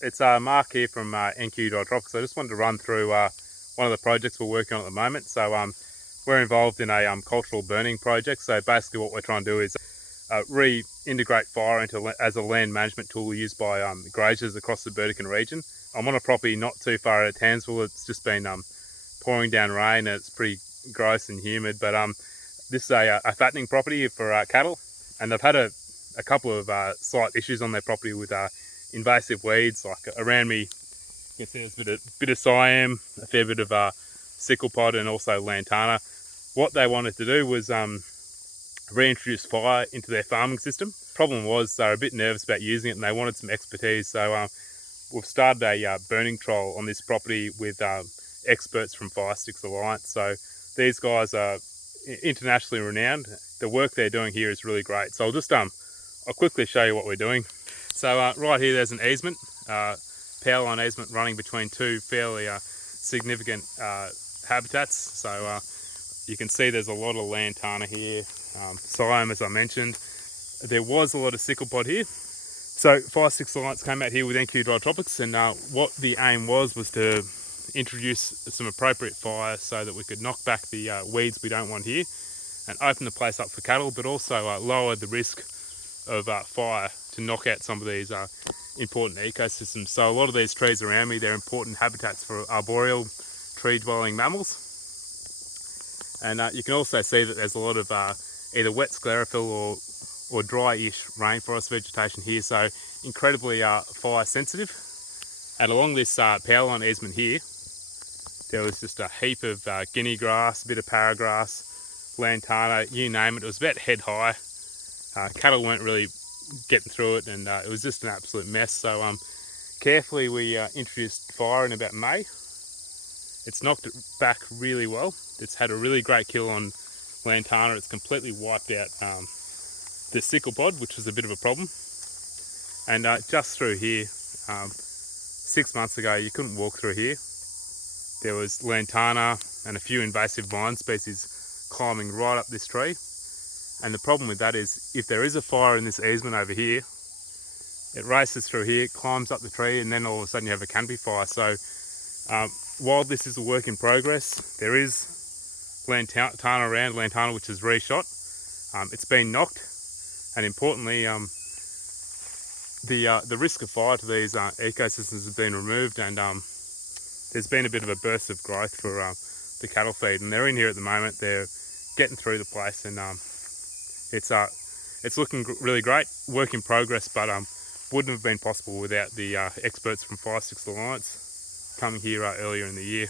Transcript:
It's Mark here from NQ Dry Tropics. I just wanted to run through one of the projects we're working on at the moment. So we're involved in a cultural burning project. So basically what we're trying to do is re-integrate fire as a land management tool used by graziers across the Burdekin region. I'm on a property not too far out of Townsville. It's just been pouring down rain and it's pretty gross and humid. But this is a fattening property for cattle, and they've had a couple of slight issues on their property with invasive weeds. Like around me, you can see there's a bit of siam, a fair bit of sickle pod, and also lantana. What they wanted to do was reintroduce fire into their farming system. Problem was they were a bit nervous about using it and they wanted some expertise. So we've started a burning trial on this property with experts from Firesticks Alliance. So these guys are internationally renowned. The work they're doing here is really great. So I'll quickly show you what we're doing. So right here there's an easement, power line easement running between two fairly significant habitats. So you can see there's a lot of lantana here, siam as I mentioned. There was a lot of sickle pod here. So Firesticks Alliance came out here with NQ Dry Tropics, and what the aim was to introduce some appropriate fire so that we could knock back the weeds we don't want here and open the place up for cattle, but also lower the risk of fire to knock out some of these important ecosystems. So a lot of these trees around me, they're important habitats for arboreal tree-dwelling mammals. And you can also see that there's a lot of either wet sclerophyll or dry-ish rainforest vegetation here, so incredibly fire sensitive. And along this power line easement here, there was just a heap of guinea grass, a bit of paragrass, lantana, you name it. It was about head high. Cattle weren't really getting through it, and it was just an absolute mess. So carefully we introduced fire in about May. It's knocked it back really well. It's had a really great kill on lantana. It's completely wiped out the sickle pod, which was a bit of a problem. And just through here, 6 months ago, you couldn't walk through here. There was lantana and a few invasive vine species climbing right up this tree. And the problem with that is if there is a fire in this easement over here, it races through here, climbs up the tree, and then all of a sudden you have a canopy fire. So while this is a work in progress, there is lantana around, lantana which is reshot. It's been knocked, and importantly, the risk of fire to these ecosystems has been removed, and there's been a bit of a burst of growth for the cattle feed, and they're in here at the moment. They're getting through the place, and it's looking really great. Work in progress, but wouldn't have been possible without the experts from Firesticks Alliance coming here earlier in the year.